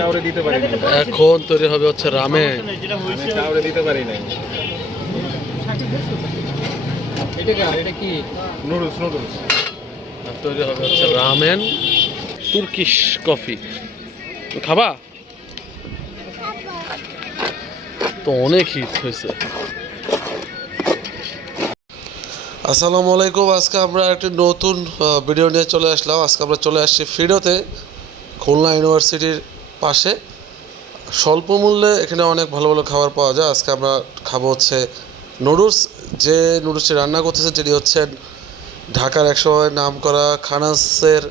কাউরে দিতে পারি এখন তৈরি হবে হচ্ছে রামেন কাউরে দিতে পারি নাই। এটা কি? Noodles noodles. তৈরি হবে হচ্ছে রামেন তুর্কিশ কফি। খাবা? তো অনেক হিট হয়েছে। আসসালামু আলাইকুম আজকে আমরা একটি নতুন ভিডিও নিয়ে চলে আসলাম। আজকে আমরা চলে আসছি ফিডোতে খুলনা ইউনিভার্সিটির পাশে। স্বল্প মূল্যে এখানে অনেক ভালো ভালো খাবার পাওয়া যায়। আজকে আমরা খাব হচ্ছে নুডলস। যে নুডলসটি রান্না করতেছে তিনি হচ্ছেন ঢাকার একসময় নাম করা খানাসের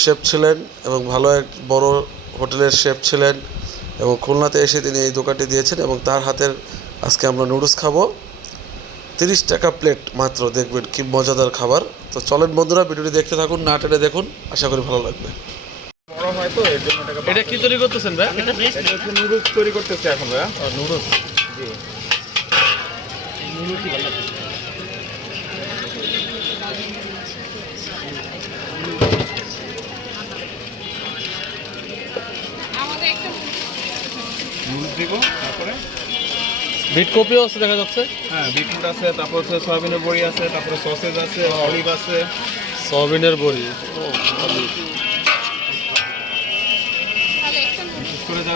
শেফ ছিলেন এবং ভালো এক বড় হোটেলের শেফ ছিলেন এবং খুলনাতে এসে তিনি এই দোকানটি দিয়েছেন এবং তার হাতের আজকে আমরা নুডলস খাব। তিরিশ টাকা প্লেট মাত্র, দেখবেন কি মজাদার খাবার। তো চলেন বন্ধুরা, ভিডিওটি দেখতে থাকুন, না টেনে দেখুন। আশা করি ভালো লাগবে। তো এর জন্য এটা কি তৈরি করতেছেন ভাই? এটা হচ্ছে নুডলস তৈরি করতেছে এখন ভাইয়া নুডলস। জি। নুডলস দিব তারপরে? বিট কপিও আছে দেখা যাচ্ছে। হ্যাঁ বিটরুট আছে তারপর হচ্ছে সয়াবিনের বড়ি আছে তারপরে সসেজ আছে অলিভ আছে। সয়াবিনের বড়ি। বিশেষ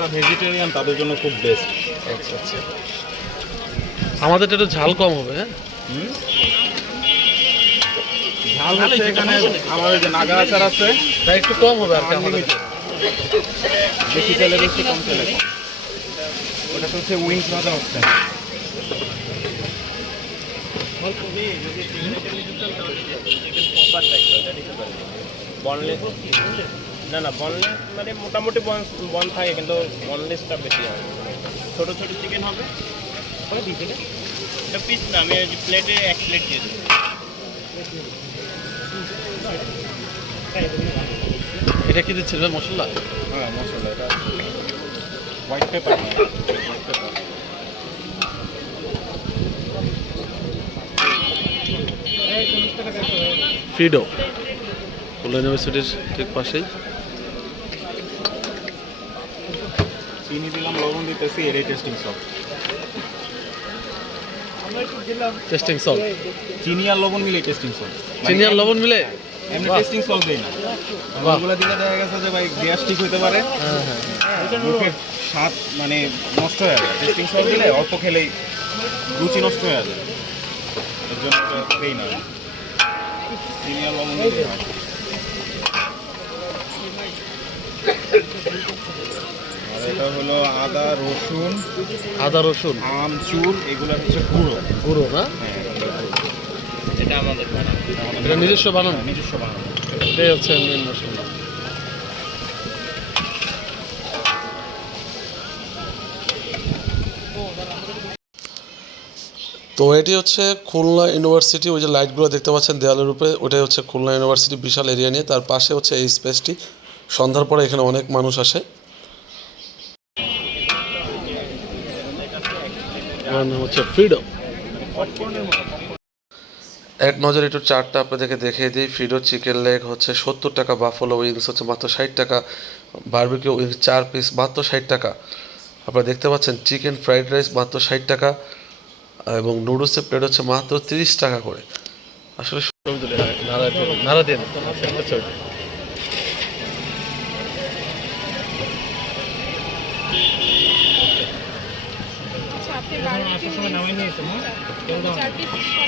যারা ভেজিটেরিয়ান তাদের জন্য খুব বেস্ট আচ্ছা আচ্ছা। আমাদেরটা একটু ঝাল কম হবে হ্যাঁ? ঝাল হচ্ছে এখানে আমাদের যে নাগা আচার আছে। তাই একটু কম হবে আর কি আমাদের। বেশি তেলে বেশি কম তেলে। ওটা হচ্ছে উইংস ভাজা হচ্ছে। বনলেস না না বনলেস মানে মোটামুটি বন বন থাকে কিন্তু বনলেসটা বেশি হয়। ছোট ছোট চিকেন হবে দিই থেকে এটা পিস না আমি প্লেটে এক প্লেট দিয়ে দেবো এটা কি দিচ্ছিল মশলা? হ্যাঁ মশলা এটা হোয়াইট পেপার হোয়াইট পেপার ফিডো খুলনা ইউনিভার্সিটির ঠিক পাশেই। চিনি দিলাম লবণ দিতেছি এটাই টেস্টিং সল্ট টেস্টিং সল্ট চিনি আর লবণ মিলে টেস্টিং সল্ট চিনি আর লবণ মিলে? এমনি। টেস্টিং সল্ট দেই না। ওগুলো দিলে দেখা গেছে যে ভাই গ্যাস ঠিক হতে পারে। হ্যাঁ হ্যাঁ। মুখের স্বাদ মানে নষ্ট হয়ে যায়। টেস্টিং সল্ট দিলে অল্প খেলেই রুচি নষ্ট হয়ে যায়। এর জন্য দেই না। চিনি আর লবণ। আর এটা হলো আদা রসুন আদা রসুন। আমচুর এগুলো হচ্ছে গুঁড়ো। গুঁড়ো না? হ্যাঁ এগুলো গুঁড়ো। এটা আমাদের এটা নিজস্ব বানানো? নিজস্ব বানানো। এটাই হচ্ছে মেন মশলা। তো এটি হচ্ছে খুলনা ইউনিভার্সিটি ওই যে লাইটগুলো দেখতে পাচ্ছেন দেওয়ালের উপরে ওটাই হচ্ছে খুলনা ইউনিভার্সিটি বিশাল এরিয়া নিয়ে। তার পাশে হচ্ছে এই স্পেসটি। সন্ধ্যার পরে এখানে অনেক মানুষ আসে। নাম হচ্ছে ফ্রিডম। এক নজরে একটু চারটা আপনাদেরকে দেখিয়ে দিই। ফিডো চিকেন লেগ হচ্ছে সত্তর টাকা বাফলো উইংস হচ্ছে মাত্র ষাট টাকা বারবিকিউ উইংস চার পিস মাত্র ষাট টাকা। আপনারা দেখতে পাচ্ছেন চিকেন ফ্রাইড রাইস মাত্র ষাট টাকা এবং নুডলসের প্লেট হচ্ছে মাত্র তিরিশ টাকা করে। আসলে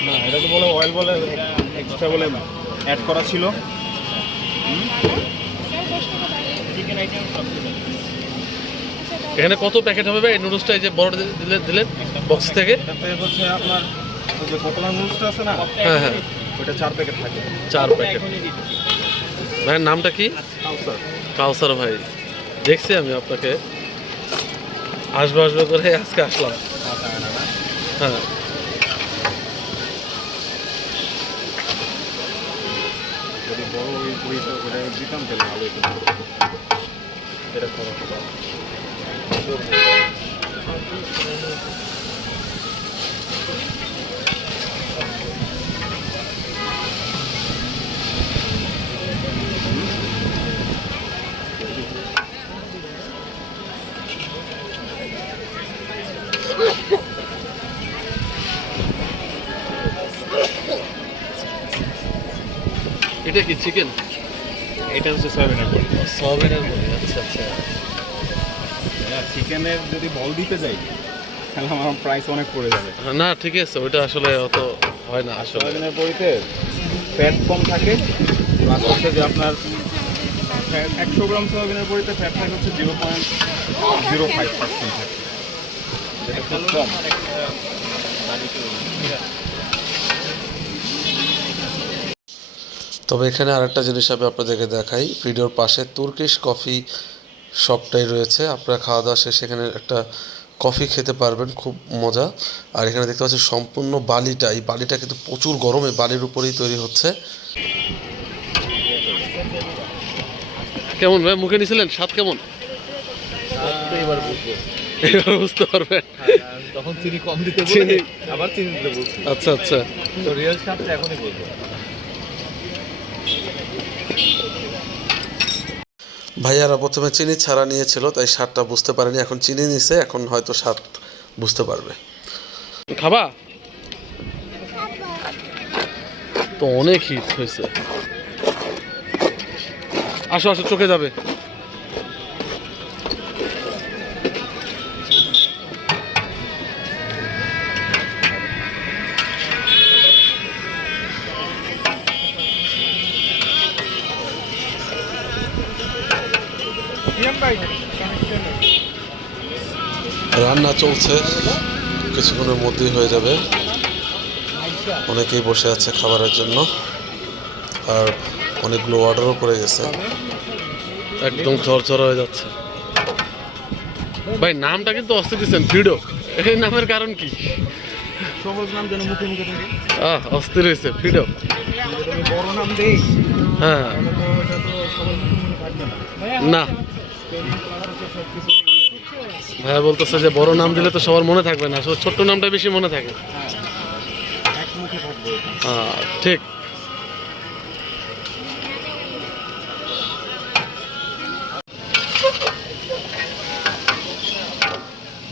না এটা তো বলে অয়েল বলে এক্সট্রা বলে অ্যাড করা ছিল। এখানে কত প্যাকেট হবে এই নুডলসটা এই যে বড় দিলে দিলেন বক্স থেকে? হচ্ছে আপনার ওই যে কোকোলা নুডলসটা আছে না? হ্যাঁ হ্যাঁ। ওইটা চার প্যাকেট থাকে। চার প্যাকেট ভাইয়ের নামটা কি? কাউসার। কাউসার ভাই। দেখছি আমি আপনাকে। আসবে আসবে করে আজকে আসলাম। হ্যাঁ। যদি বড় ওই ওইটা ওইটা দিতাম তাহলে ভালো হতো এটা কি চিকেন এটা হচ্ছে সয়াবিনের বড়ি। সয়াবিনের বড়ি আচ্ছা আচ্ছা। চিকেনের যদি বল দিতে যাই তাহলে আমার প্রাইস অনেক পড়ে যাবে। না ঠিক আছে ওইটা আসলে অত হয় না আসলে। সয়াবিনের বড়িতে ফ্যাট কম থাকে প্লাস হচ্ছে যে আপনার একশো গ্রাম সয়াবিনের বড়িতে ফ্যাট থাকে হচ্ছে zero point zero five percent থাকে। খুব কম। তবে এখানে আরেকটা জিনিস আমি আপনাদেরকে দেখাই। ভিডিওর পাশে তুর্কিশ কফি শপটাই রয়েছে। আপনারা খাওয়া দাওয়া শেষে এখানে একটা কফি খেতে পারবেন খুব মজা। আর এখানে দেখতে পাচ্ছি সম্পূর্ণ বালিটা। এই বালিটা কিন্তু প্রচুর গরমে বালির উপরেই তৈরি হচ্ছে। কেমন ভাই মুখে নিয়েছিলেন স্বাদ কেমন? এবার বুঝব। এবার বুঝতে পারবেন। তখন চিনি কম দিতে চিনি। আবার চিনি দিতে আচ্ছা আচ্ছা। রিয়েল স্বাদটা এখনই বলব। ভাইয়ারা প্রথমে চিনি ছাড়া নিয়েছিল, তাই স্বাদটা বুঝতে পারেনি। এখন চিনি নিছে, এখন হয়তো স্বাদ বুঝতে পারবে। খাবা? তো অনেক হিট হয়েছে। আসো আসো, চোখে যাবে। রান্না চলছে। কিছুক্ষণের মধ্যেই হয়ে যাবে। অনেকেই বসে আছে খাবারের জন্য। আর অনেকগুলো অর্ডারও পড়ে গেছে। একদম ঝরঝর হয়ে যাচ্ছে। ভাই নামটা কিন্তু অস্থির দিচ্ছেন ফিডো এই নামের কারণ কি? সহজ নাম যেন মুখে মুখে থাকে। আহ অস্থির হয়েছে ফিডো বড় নাম দিই। হ্যাঁ। না। ভাইয়া বলতেছে যে বড় নাম দিলে তো সবার মনে থাকবে না ছোট্ট নামটা বেশি মনে থাকে। ঠিক।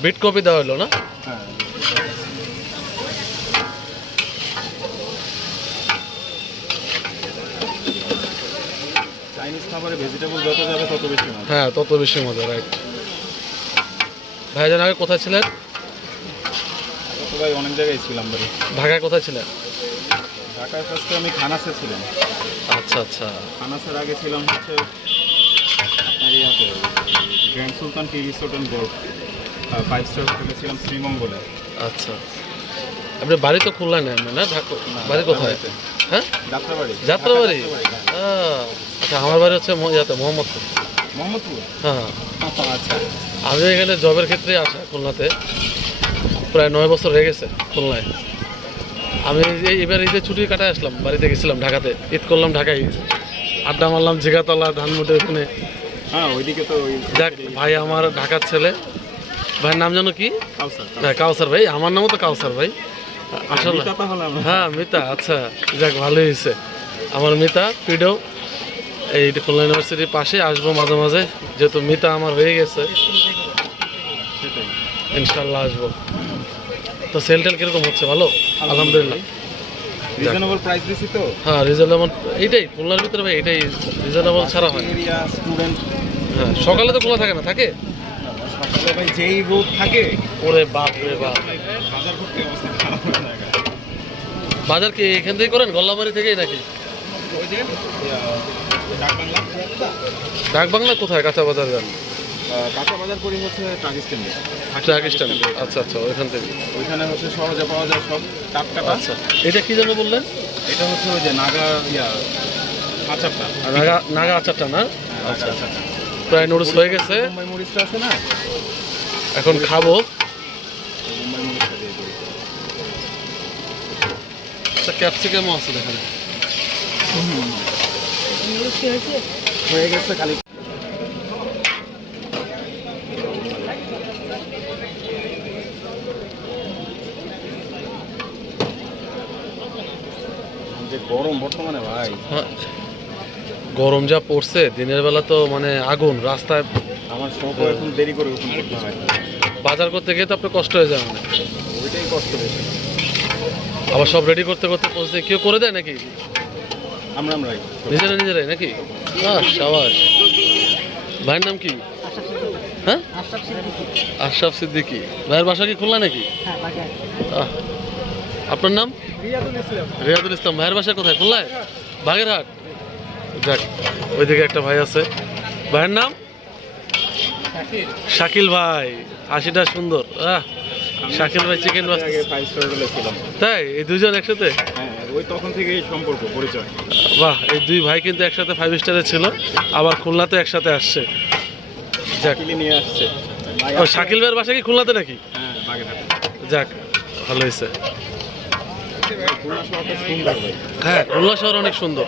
বিট কপি দেওয়া হলো না? চাইনিজ খাবারে ভেজিটেবল যত যাবে তত বেশি হ্যাঁ তত বেশি মজা রাইট ভাইজান আগে কোথায় ছিলেন? ভাই অনেক জায়গায় ছিলাম বাড়ি ঢাকায় কোথায় ছিলেন? ঢাকায় ফার্স্টে আমি খানাসে ছিলাম। আচ্ছা আচ্ছা। খানাসের আগে ছিলাম হচ্ছে আপনার ইয়াতে Grand Sultan Tea Resort and gold five star হোটেলে ছিলাম শ্রীমঙ্গলে। আচ্ছা। আপনি বাড়ি তো খুললেন না ঢাকা বাড়ি কোথায়? হ্যাঁ? যাত্রাবাড়ি। যাত্রাবাড়ি? হ্যাঁ। আচ্ছা আমার বাড়ি হচ্ছে ইয়াতে মোহাম্মদপুর। মোহাম্মদপুর? হ্যাঁ। আচ্ছা। আমি এখানে জবের ক্ষেত্রে আসা খুলনাতে। প্রায় নয় বছর হয়ে গেছে খুলনায়। আমি এই এবার ঈদের ছুটি কাটায় আসলাম বাড়িতে গেছিলাম ঢাকাতে। ঈদ করলাম ঢাকায়। আড্ডা মারলাম জিগাতলা ধানমুটে ওখানে। হ্যাঁ ওইদিকে তো যাক ভাই আমার ঢাকার ছেলে। ভাইয়ের নাম জানো কি? কাউসার হ্যাঁ কাউসার ভাই। আমার নামও তো কাউসার ভাই। আসলে তাহলে আমরা। হ্যাঁ মিতা আচ্ছা। যাক ভালোই হয়েছে। আমার মিতা পিডো এই খুলনা ইউনিভার্সিটির পাশে আসব মাঝে মাঝে যেহেতু মিতা আমার হয়ে গেছে। ইনশাল্লাহ আসব। তো সেল টেল কীরকম হচ্ছে ভালো? আলহামদুলিল্লাহ। রিজনেবল প্রাইস দিছি তো? হ্যাঁ রিজনেবল এইটাই খুলনার ভিতরে ভাই এটাই রিজনেবল ছাড়া হয় স্টুডেন্ট হ্যাঁ সকালে তো খোলা থাকে না থাকে? সকালে ভাই যেই থাকে। ওরে বাপ রে বাপ। বাজার করতে অবস্থা খারাপ হয়ে যায়। বাজার কি এখান থেকে করেন গল্লাবাড়ি থেকেই নাকি? ওই যে ডাক বাংলা ডাক বাংলা কোথায়? কাঁচা বাজার যান কাঁচা বাজার করি হচ্ছে টাক স্ট্যান্ডে ট্রাক আচ্ছা আচ্ছা ওইখান থেকে। ওইখানে হচ্ছে সহজে পাওয়া যায় সব টাটকাটা আচ্ছা এটা কি যেন বললেন? এটা হচ্ছে ওই যে নাগা ইয়া আচারটা। নাগা নাগা আচারটা না? আচ্ছা আচ্ছা প্রায় নুডলস হয়ে গেছে। মরিচটা আছে না? এখন খাব। একটা ক্যাপসিকামও আছে এখানে হয়ে গেছে গরম বর্তমানে ভাই। হ্যাঁ। গরম যা পড়ছে দিনের বেলা তো মানে আগুন রাস্তায় আমার শখ এখন দেরি করে করতে হয়। বাজার করতে গিয়ে তো আপনার কষ্ট হয়ে যায় ওইটাই কষ্ট বেশি। আবার সব রেডি করতে করতে পৌঁছতে কেউ করে দেয় নাকি? আমরা আমরাই নিজেরা নিজেরাই নাকি? সাবাস। ভাইয়ের নাম কি? হ্যাঁ? আশরাফ সিদ্দিকি। ভাইয়ের বাসা কি খুলনা নাকি? আপনার নাম? রিয়াদুল ইসলাম। ভাইয়ের বাসা কোথায়? খুলনায়? বাগেরহাট। যাক ওইদিকে একটা ভাই আছে। ভাইয়ের নাম? শাকিল। ভাই। হাসিটা সুন্দর। আহ শাকিল ভাই চিকেন তাই? এই দুজন একসাথে? হ্যাঁ ওই তখন থেকে এই সম্পর্ক পরিচয়। বাহ এই দুই ভাই কিন্তু একসাথে ফাইভ স্টারে ছিল আবার খুলনাতে একসাথে আসছে। যাক। নিয়ে আসছে। ও শাকিল ভাইয়ের বাসা কি খুলনাতে নাকি? হ্যাঁ যাক ভালো হয়েছে। খুলনা শহরটা সুন্দর হ্যাঁ খুলনা শহর অনেক সুন্দর।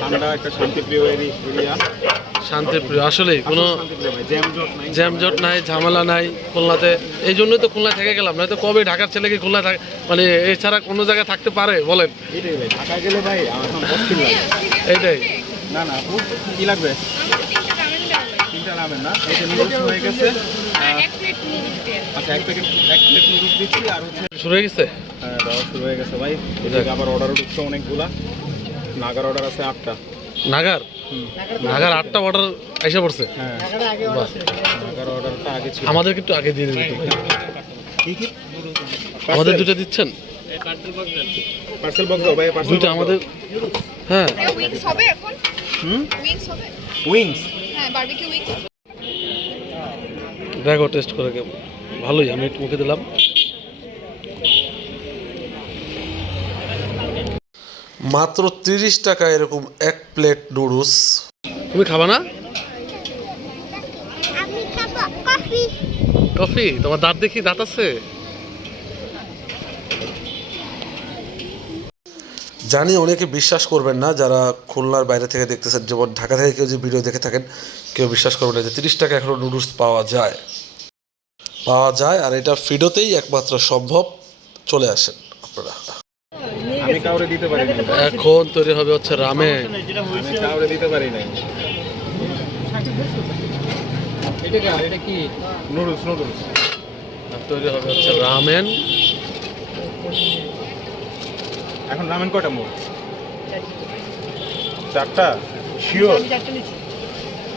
ঠান্ডা একটা শান্তিপ্রিয় এরি- এরিয়া। শান্তিপ্রিয় আসলেই কোনো জ্যামজট নাই ঝামেলা নাই খুলনাতে। এই জন্যই তো খুলনায় থেকে গেলাম। নয়তো কবে ঢাকার ছেলে কি খুলনায় থাকে মানে এছাড়া কোনো জায়গায় থাকতে পারে? বলেন। এটাই ভাই ঢাকায় গেলে ভাই আমার এখন অস্থির লাগে। এইটাই। না না কি লাগবে? তিনটা নামেন না? নুডলস হয়ে গেছে। আচ্ছা এক প্যাকেট এক প্লেট নুডলস দিচ্ছি আর হচ্ছে শুরু হয়ে গেছে? হ্যাঁ দেওয়া শুরু হয়ে গেছে ভাই। এদিকে আবার অর্ডার ঢুকছে অনেকগুলা। নাগার অর্ডার আছে আটটা। নাগার? নাগার আটটা অর্ডার এসে পড়ছে। হ্যাঁ অর্ডারটা আগে আমাদের একটু আগে দিয়ে কি আমাদের দুটো দিচ্ছেন? দুটো আমাদের হ্যাঁ। উইংস। দেখো টেস্ট করে কেমন। ভালোই আমি একটু মুখে দিলাম। মাত্র তিরিশ টাকা এরকম এক প্লেট নুডলস। তুমি খাবা না? কফি। কফি? তোমার দাঁত দেখি দাঁত আছে? জানি অনেকে বিশ্বাস করবেন না যারা খুলনার বাইরে থেকে দেখতেছেন যেমন ঢাকা থেকে কেউ যে ভিডিও দেখে থাকেন কেউ বিশ্বাস করবেন না যে তিরিশ টাকা এখনও নুডলস পাওয়া যায়। পাওয়া যায় আর এটা ফিডোতেই একমাত্র সম্ভব। চলে আসেন আপনারা। আমি কাউরে দিতে পারি না এখন তৈরি হবে হচ্ছে রামে। আমি কাউরে দিতে পারি নাই এটা কি? নুডলস নুডলস তৈরি হবে হচ্ছে রামেন। এখন রামেন মোট চারটা? শিওর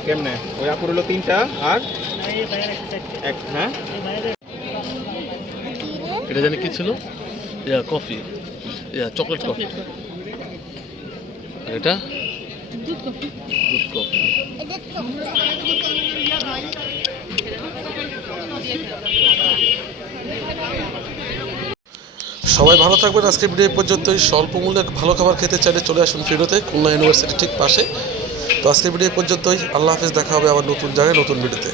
কেমনে? ওই আপুর হলো তিনটা আর এক হ্যাঁ? এটা জানি কি ছিল? কফি। চকলেট কফি আর এটা? দুধ কফি সবাই ভালো থাকবেন। আজকে ভিডিও এই পর্যন্তই। স্বল্প মূল্যে ভালো খাবার খেতে চাইলে চলে আসুন ফিরোতে খুলনা ইউনিভার্সিটি ঠিক পাশে। তো আজকে ভিডিও পর্যন্তই। আল্লাহ হাফিজ দেখা হবে আবার নতুন জায়গায় নতুন ভিডিওতে।